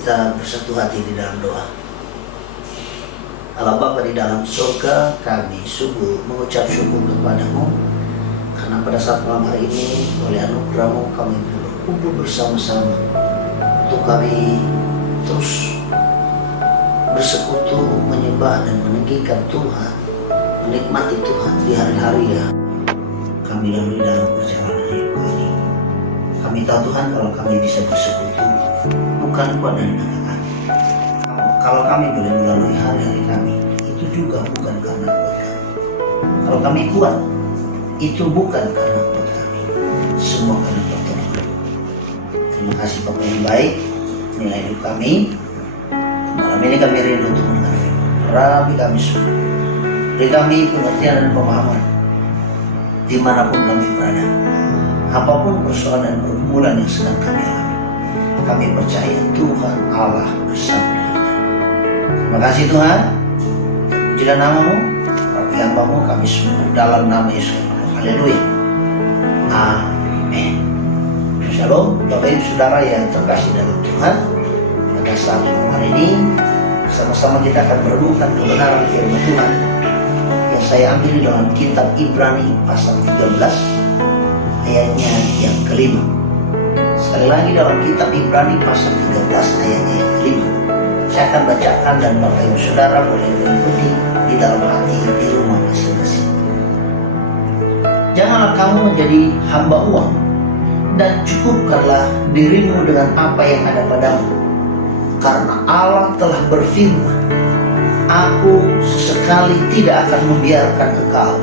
Kita bersatu hati di dalam doa. Allah Bapa di dalam surga, kami sungguh mengucap syukur kepadamu karena pada saat malam hari ini oleh anugerah-Mu kami berkumpul bersama-sama untuk kami terus bersekutu, menyembah dan meninggikan Tuhan, menikmati Tuhan di hari-hari yang kami lalui dalam perjalanan hidup kami. Kami tahu Tuhan, kalau kami bisa bersekutu bukan kuat dari kami. Kalau kami boleh melalui hari-hari kami, itu juga bukan karena kuat kami. Kalau kami kuat, itu bukan karena kuat kami, semua karena pertolongan. Terima kasih Bapa yang baik, nilai hidup kami. Malam ini kami rindu untuk mendengar firman. Rabi kami semua, beri kami pengertian dan pemahaman dimanapun kami berada, apapun persoalan dan pergumulan yang sedang kami alami. Kami percaya Tuhan Allah bersama dengan kami. Terima kasih Tuhan. Pujilah nama-Mu, bagi hamba-Mu kami semua dalam nama Yesus. Haleluya. Amin. Shalom Bapak Ibu Saudara yang terkasih dalam Tuhan. Pada saat hari ini sama-sama kita akan merenungkan kebenaran firman Tuhan yang saya ambil dalam kitab Ibrani pasal 13 ayatnya yang kelima. Sekali lagi dalam kitab Ibrani pasal 13 ayatnya yang kelima. Saya akan bacakan dan Bapak Ibu Saudara boleh mengikuti di dalam hati di rumah masing-masing. Janganlah kamu menjadi hamba uang, dan cukupkanlah dirimu dengan apa yang ada padamu. Karena Allah telah berfirman, Aku sesekali tidak akan membiarkan engkau,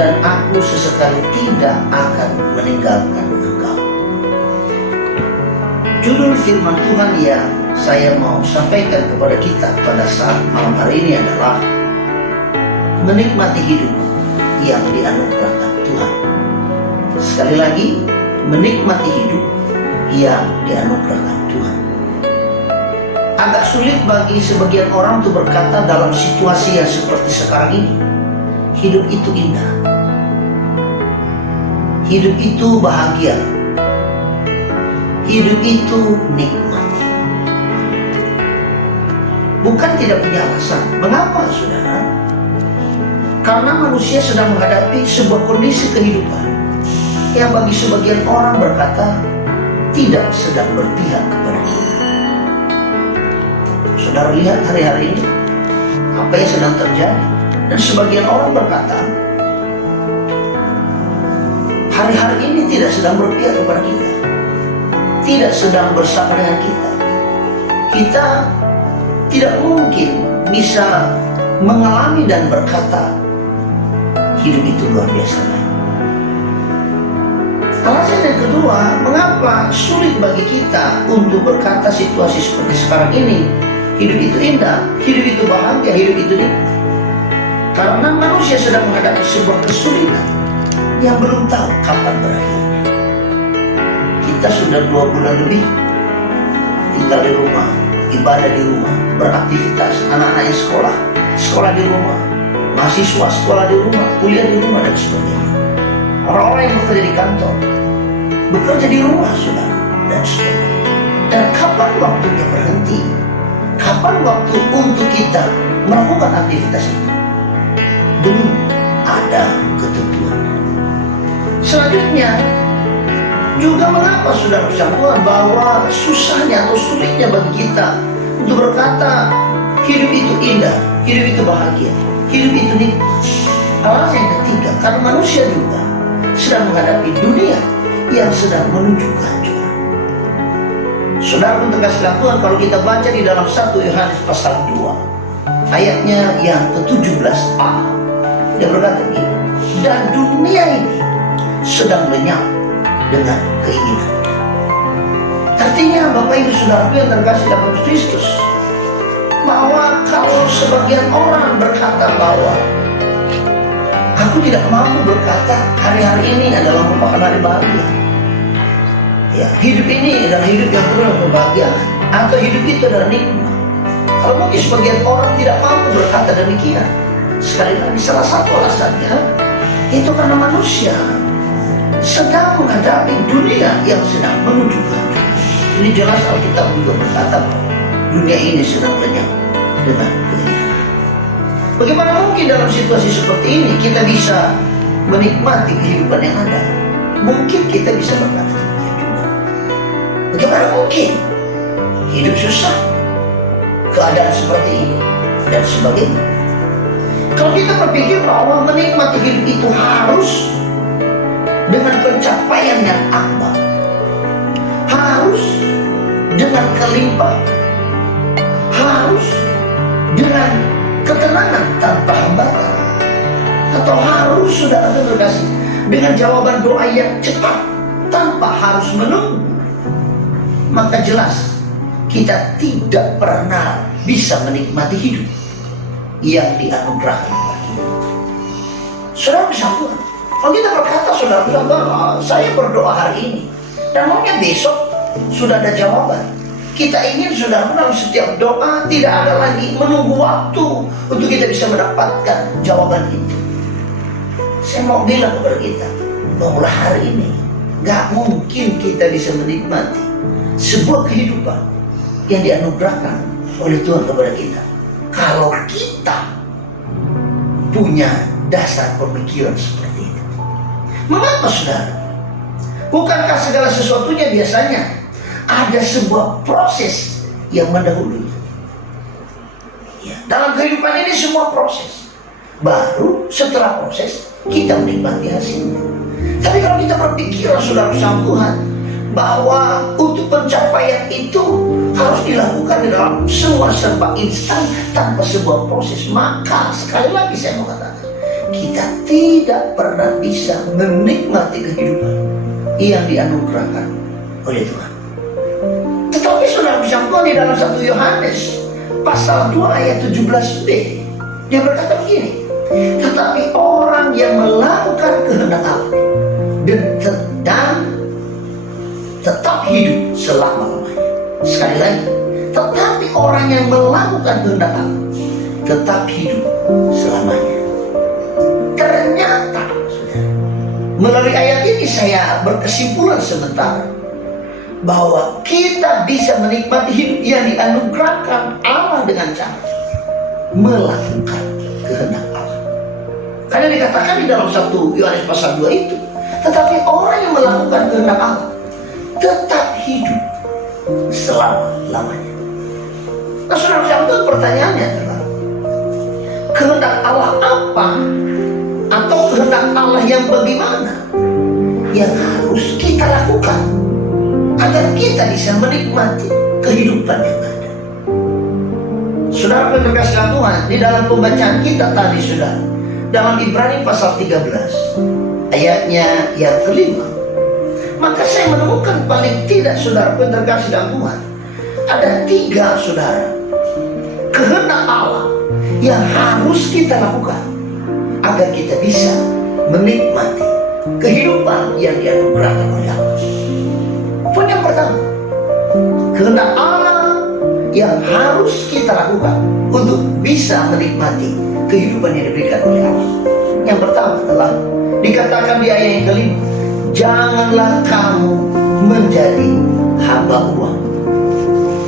dan Aku sesekali tidak akan meninggalkan engkau. Judul firman Tuhan yang saya mau sampaikan kepada kita pada saat malam hari ini adalah menikmati hidup yang dianugerahkan Tuhan. Sekali lagi, menikmati hidup yang dianugerahkan Tuhan. Agak sulit bagi sebagian orang untuk berkata dalam situasi yang seperti sekarang ini, hidup itu indah, hidup itu bahagia, hidup itu nikmati. Bukan tidak punya alasan. Mengapa saudara? Karena manusia sedang menghadapi sebuah kondisi kehidupan yang bagi sebagian orang berkata tidak sedang berpihak kepada kita. Saudara lihat hari-hari ini apa yang sedang terjadi, dan sebagian orang berkata hari-hari ini tidak sedang berpihak kepada kita, tidak sedang bersama dengan kita. Kita tidak mungkin bisa mengalami dan berkata hidup itu luar biasa baik. Alasan yang kedua, mengapa sulit bagi kita untuk berkata situasi seperti sekarang ini hidup itu indah, hidup itu bahagia, hidup itu nikmat? Karena manusia sedang menghadapi sebuah kesulitan yang belum tahu kapan berakhirnya. Kita sudah 2 bulan lebih tinggal di rumah, ibadah di rumah, beraktivitas, anak-anaknya sekolah di rumah, mahasiswa sekolah di rumah, kuliah di rumah dan sebagainya. Orang-orang yang bekerja di kantor, bekerja di rumah saudara dan sebagainya. Dan kapan waktunya berhenti? Kapan waktu untuk kita melakukan aktivitas itu? Belum ada ketentuan. Selanjutnya juga mengapa saudara sekalian bahwa susahnya atau sulitnya bagi kita untuk berkata hidup itu indah, hidup itu bahagia, hidup itu nikmat? Alasan yang ketiga, karena manusia juga sedang menghadapi dunia yang sedang menuju kehancuran. Saudara pun terkasih Tuhan, kalau kita baca di dalam 1 Yohanes pasal 2 ayatnya yang ke-17a, dia berkata begini, dan dunia ini sedang lenyap dengan keinginan. Artinya Bapak Ibu Saudara yang terkasih dalam Kristus, bahwa kalau sebagian orang berkata bahwa aku tidak mampu berkata hari-hari ini adalah merupakan hari bahagia, ya, hidup ini adalah hidup yang penuh kebahagiaan, atau hidup itu adalah nikmat. Kalau mungkin sebagian orang tidak mampu berkata demikian, sekali lagi salah satu alasannya itu karena manusia sedang menghadapi dunia yang sedang menuju kehancuran. Ini jelas Alkitab juga berkata dunia ini sedang lenyap dengan keindahan. Bagaimana mungkin dalam situasi seperti ini kita bisa menikmati kehidupan yang ada? Mungkin kita bisa berkata demikian juga. Bagaimana mungkin hidup susah, keadaan seperti ini, dan sebagainya? Kalau kita berpikir bahwa menikmati hidup itu harus dengan pencapaian yang akbar, harus dengan kelimpahan, harus dengan ketenangan tanpa hambatan, atau harus, saudara terkasih, dengan jawaban doa yang cepat tanpa harus menunggu, maka jelas kita tidak pernah bisa menikmati hidup yang dianugerahkan kepada kita. Saudara bersama, kalau kita berkata, saudara bersama, saya berdoa hari ini dan maunya besok sudah ada jawaban. Kita ingin, saudara, dalam setiap doa tidak ada lagi menunggu waktu untuk kita bisa mendapatkan jawaban itu. Saya mau bilang kepada kita, mulai hari ini gak mungkin kita bisa menikmati sebuah kehidupan yang dianugerahkan oleh Tuhan kepada kita kalau kita punya dasar pemikiran seperti itu. Mengapa, saudara? Bukankah segala sesuatunya biasanya ada sebuah proses yang mendahului? Ya, dalam kehidupan ini semua proses. Baru setelah proses kita menikmati hasilnya. Tapi kalau kita berpikir, saudara bersama Tuhan, bahwa untuk pencapaian itu harus dilakukan di dalam semua serba instan tanpa sebuah proses, maka sekali lagi saya mau katakan, kita tidak pernah bisa menikmati kehidupan yang dianugerahkan oleh Tuhan. Tetapi saudara bersama Tuhan, di dalam 1 Yohanes pasal 2 ayat 17b, dia berkata begini, tetapi orang yang melakukan kehendak Allah dan tetap hidup selama-lamanya. Sekali lagi, tetapi orang yang melakukan kehendak Allah tetap hidup selamanya. Ternyata, saudara, melalui ayat ini saya berkesimpulan sementara bahwa kita bisa menikmati hidup yang dianugerahkan Allah dengan cara melakukan kehendak Allah. Karena dikatakan di dalam 1 Yohanes pasal 2 itu, tetapi orang yang melakukan kehendak Allah tetap hidup selama-lamanya. Nah, saudara-saudara, pertanyaannya adalah, kehendak Allah apa? Atau kehendak Allah yang bagaimana yang harus kita lakukan agar kita bisa menikmati kehidupan yang ada? Saudara terkasih Tuhan, di dalam pembacaan kita tadi, saudara, dalam Ibrani pasal 13 ayatnya yang kelima, maka saya menemukan paling tidak, saudara terkasih Tuhan, ada 3, saudara, kehendak Allah yang harus kita lakukan agar kita bisa menikmati kehidupan yang dianugerahkan oleh Allah. Poin yang pertama, kehendak Allah yang harus kita lakukan untuk bisa menikmati kehidupan yang diberikan oleh Allah. Yang pertama adalah dikatakan di ayat yang kelima, janganlah kamu menjadi hamba uang.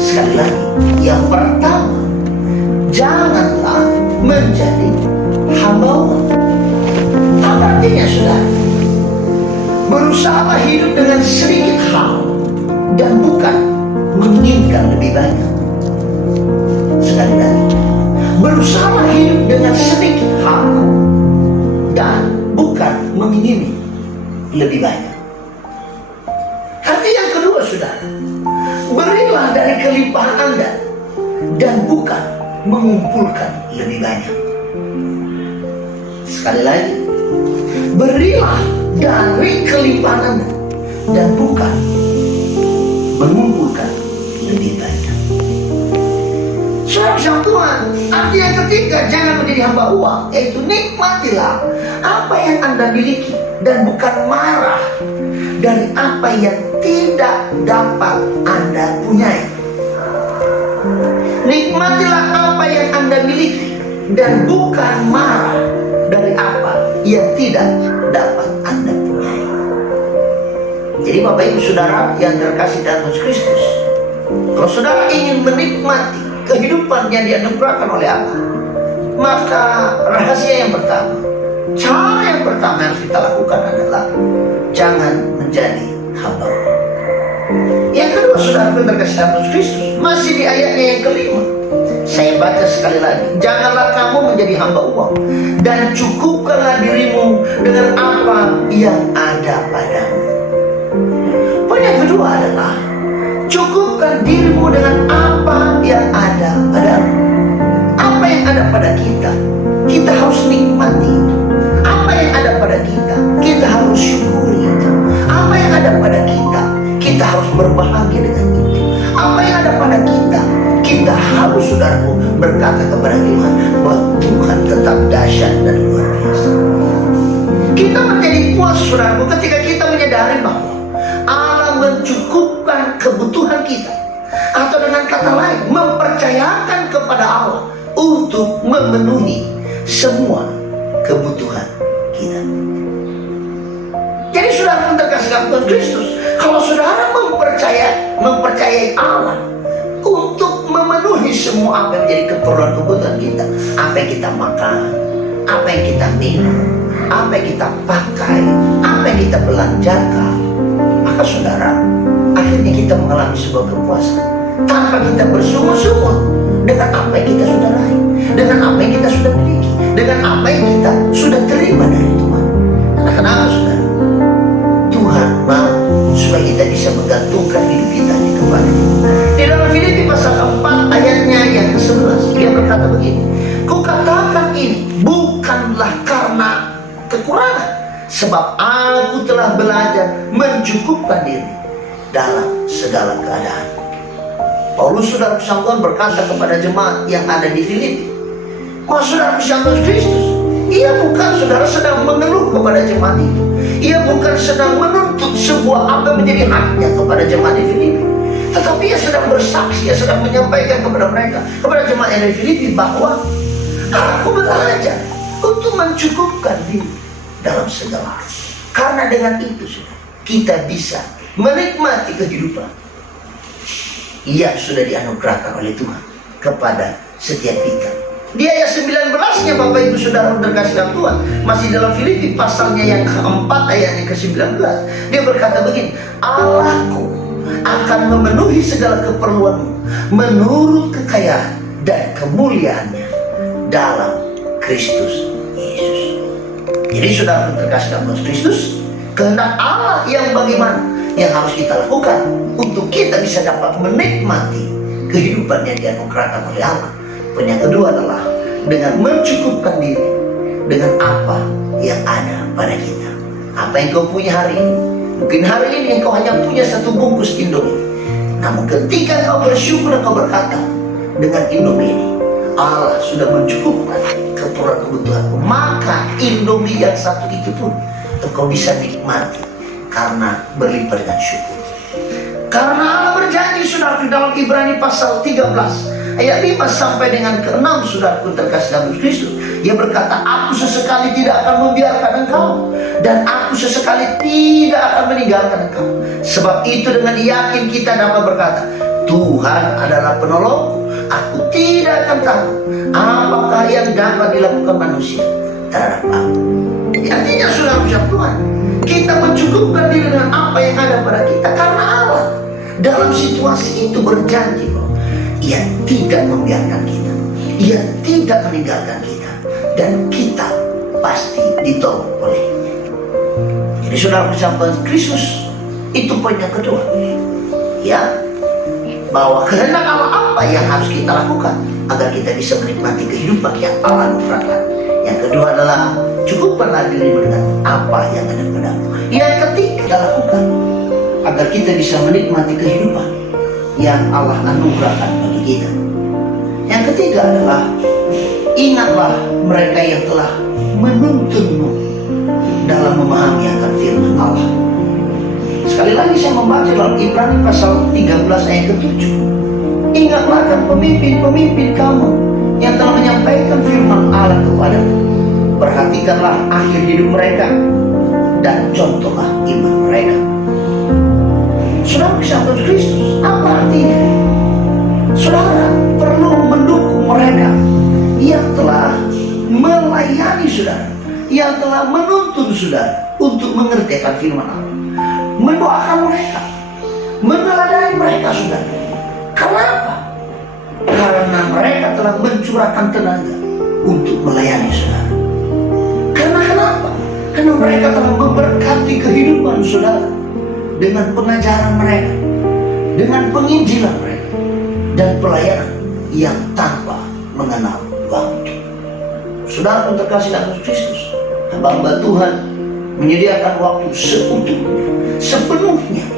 Sekali lagi, yang pertama, janganlah menjadi hamba uang. Apa artinya, saudara? Berusaha hidup dengan sedikit hal dan bukan menginginkan lebih banyak. Sekali lagi, berusaha hidup dengan sedikit hal dan bukan mengingini lebih banyak. Arti yang kedua, saudara, berilah dari kelimpahan Anda dan bukan mengumpulkan lebih banyak. Sekali lagi, berilah dari kelimpahan Anda dan bukan mengumpulkan lebih banyak. Saudara Tuhan, arti yang ketiga, jangan menjadi hamba uang, yaitu nikmatilah apa yang Anda miliki dan bukan marah dari apa yang tidak dapat Anda punyai. Nikmatilah apa yang Anda miliki dan bukan marah dari apa yang tidak dapat Anda punyai. Jadi Bapak Ibu Saudara yang terkasih dalam Kristus, Kalau saudara ingin menikmati kehidupan yang dianugerahkan oleh Allah, maka rahasia yang pertama, cara yang pertama yang harus kita lakukan adalah jangan menjadi hamba. Yang kedua, saudara terkasih dalam Kristus, masih di ayatnya yang kelima, saya baca sekali lagi, janganlah kamu menjadi hamba uang, dan cukupkanlah dirimu dengan apa yang ada padamu. Poin yang kedua adalah cukupkan dirimu dengan apa yang ada padamu. Apa yang ada pada kita, kita harus nikmati itu. Apa yang ada pada kita, kita harus syukuri itu. Apa yang ada pada kita, kita harus berbahagia dengan itu. Apa yang ada pada kita, kita harus, saudaraku, berkata kepada Tuhan bahwa Tuhan tetap dahsyat dan luar biasa. Kita menjadi puas, saudaraku, ketika kita menyadari bahwa Allah mencukupkan kebutuhan kita, atau dengan kata lain, mempercayakan kepada Allah untuk memenuhi semua kebutuhan kita. Jadi saudara yang terkasih dalam Tuhan Kristus, kalau saudara mempercayai Allah untuk memenuhi semua apa yang menjadi kebutuhan kita, apa yang kita makan, apa yang kita minum, apa yang kita pakai, apa yang kita belanjakan, maka saudara, akhirnya kita mengalami sebuah kepuasan tanpa kita bersungguh-sungguh dengan apa yang kita sudah raih, dengan apa yang kita sudah miliki, dengan apa yang kita sudah terima dari Tuhan. Karena kenapa, saudara? Tuhan mau supaya kita bisa menggantungkan hidup kita kepada-Nya. Di dalam Filipi pasal 4 ayatnya yang ke-11, dia berkata begini, kukatakan ini bukanlah karena kekurangan, sebab aku telah belajar mencukupkan diri dalam segala keadaan. Paulus, saudara kesangguan, berkata kepada jemaat yang ada di Filipi, bahwa saudara kesangguan Kristus, ia bukan, saudara, sedang mengeluh kepada jemaat itu. Ia bukan sedang menuntut sebuah apa menjadi haknya kepada jemaat di Filipi, tetapi ia sedang bersaksi, ia sedang menyampaikan kepada mereka, kepada jemaat yang di Filipi, bahwa aku belajar untuk mencukupkan diri dalam segala hal. Karena dengan itu, saudara, kita bisa menikmati kehidupan yang sudah dianugerahkan oleh Tuhan kepada setiap kita. Di ayat 19-nya, Bapak Ibu Saudara terkasih dalam Tuhan, masih dalam Filipi pasalnya yang keempat ayatnya ke-19, dia berkata begini, Allahku akan memenuhi segala keperluanmu menurut kekayaan dan kemuliaannya dalam Kristus Yesus. Jadi saudara terkasih dalam Kristus, kehendak Allah yang bagaimana yang harus kita lakukan untuk kita bisa dapat menikmati kehidupan yang dianugerahkan oleh Allah. Yang kedua adalah dengan mencukupkan diri dengan apa yang ada pada kita. Apa yang kau punya hari ini, mungkin hari ini kau hanya punya satu bungkus Indomie, namun ketika kau bersyukur dan kau berkata, dengan Indomie ini Allah sudah mencukupkan kebutuhanku, maka Indomie yang satu itu pun engkau bisa nikmati karena berlimpah dengan syukur. Karena Allah berjanji, saudara, di dalam Ibrani pasal 13 ayat 5 sampai dengan ke-6, saudaraku terkasih dalam Kristus, dia berkata, aku sesekali tidak akan membiarkan engkau, dan aku sesekali tidak akan meninggalkan engkau. Sebab itu dengan yakin kita dapat berkata, Tuhan adalah penolongku, aku tidak akan takut apakah yang dapat dilakukan manusia terhadap aku. Artinya, saudara ucap Tuhan, kita mencukupkan diri dengan apa yang ada pada kita, karena Allah dalam situasi itu berjanji bahwa Ia tidak membiarkan kita, Ia tidak meninggalkan kita, dan kita pasti ditolong oleh-Nya. Jadi saudara bersama Kristus, itu poin yang kedua, ya, bahwa kehendak Allah apa yang harus kita lakukan agar kita bisa menikmati kehidupan yang Allah anugerahkan. Yang kedua adalah cukupkanlah dirimu dengan apa yang ada padamu. Yang ketiga kita lakukan agar kita bisa menikmati kehidupan yang Allah anugerahkan bagi kita. Yang ketiga adalah ingatlah mereka yang telah menuntunmu dalam memahami akan firman Allah. Sekali lagi saya membaca dalam Ibrani pasal 13 ayat ke-7. Ingatlah akan pemimpin-pemimpin kamu yang telah menyampaikan firman Allah kepadamu. Perhatikanlah akhir hidup mereka dan contohlah iman mereka. Saudara kesatuan Kristus, apa artinya? Saudara perlu mendukung mereka yang telah melayani saudara, yang telah menuntun saudara untuk mengerti akan firman Allah. Mendoakan mereka, meneladani mereka saudara. Kenapa? Karena mereka telah mencurahkan tenaga untuk melayani saudara. Karena kenapa? Karena mereka telah memberkati kehidupan saudara dengan pengajaran mereka, dengan penginjilan mereka, dan pelayanan yang tanpa mengenal waktu. Saudara yang terkasih dalam Kristus, hamba Tuhan menyediakan waktu sepenuhnya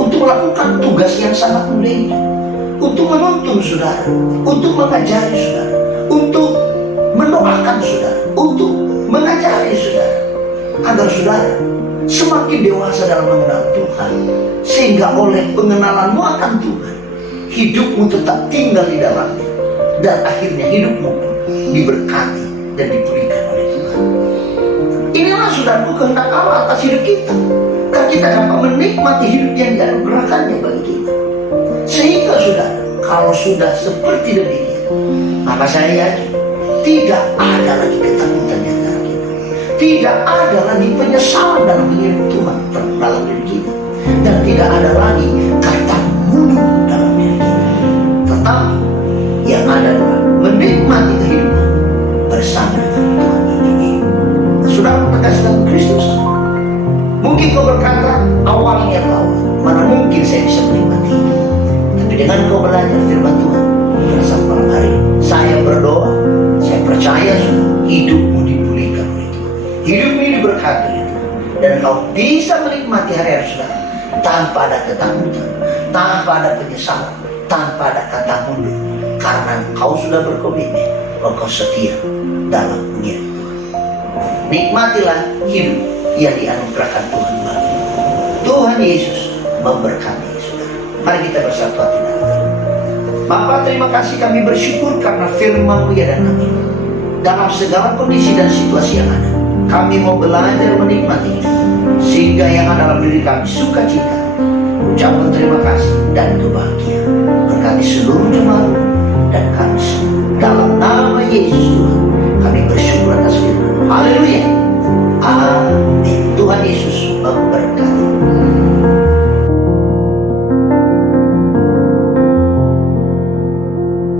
untuk melakukan tugas yang sangat mulia itu, untuk menuntun saudara, untuk mengajari saudara, untuk mendoakan saudara, untuk mengajari saudara, agar saudara semakin dewasa dalam mengenal Tuhan, sehingga oleh pengenalanmu akan Tuhan, hidupmu tetap tinggal di dalamnya, dan akhirnya hidupmu diberkati dan dipulihkan oleh Tuhan. Inilah saudaraku kehendak Allah atas hidup kita, agar kita dapat menikmati hidup yang dianugerahkannya bagi kita. Sehingga saudara, kalau sudah seperti demikian, maka saya yakin tidak ada lagi ketakutan di antara kita, tidak ada lagi penyesalan dalam mengirim Tuhan dalam diri kita, dan tidak ada lagi kata mundur dalam diri kita. Tetapi yang ada adalah menikmati kehidupan bersama dengan Tuhan ini. Saudara terkasih dalam Kristus, mungkin kau berkata, awalnya kau, mana mungkin saya bisa menikmati hidup. Tapi dengan kau belajar firman Tuhan pada saat malam hari, saya berdoa, saya percaya hidupmu dipulihkan oleh Tuhan, hidupmu diberkati oleh Tuhan, dan kau bisa menikmati hari-hari saudara tanpa ada ketakutan, tanpa ada penyesalan, tanpa ada kata mundur, karena kau sudah berkomitmen bahwa kau setia dalam mengiring Tuhan. Nikmatilah hidup yang dianugerahkan Tuhan bagi Tuhan Yesus memberkati saudara. Mari kita bersatu hati dalam doa. Bapa, terima kasih, kami bersyukur karena firman-Mu ya dan amin. Dalam segala kondisi dan situasi yang ada, kami mau belajar menikmati hidup, sehingga yang ada dalam diri kami sukacita, ucapan terima kasih dan kebahagiaan. Berkati seluruh jemaat dan kami semua dalam nama Yesus Tuhan.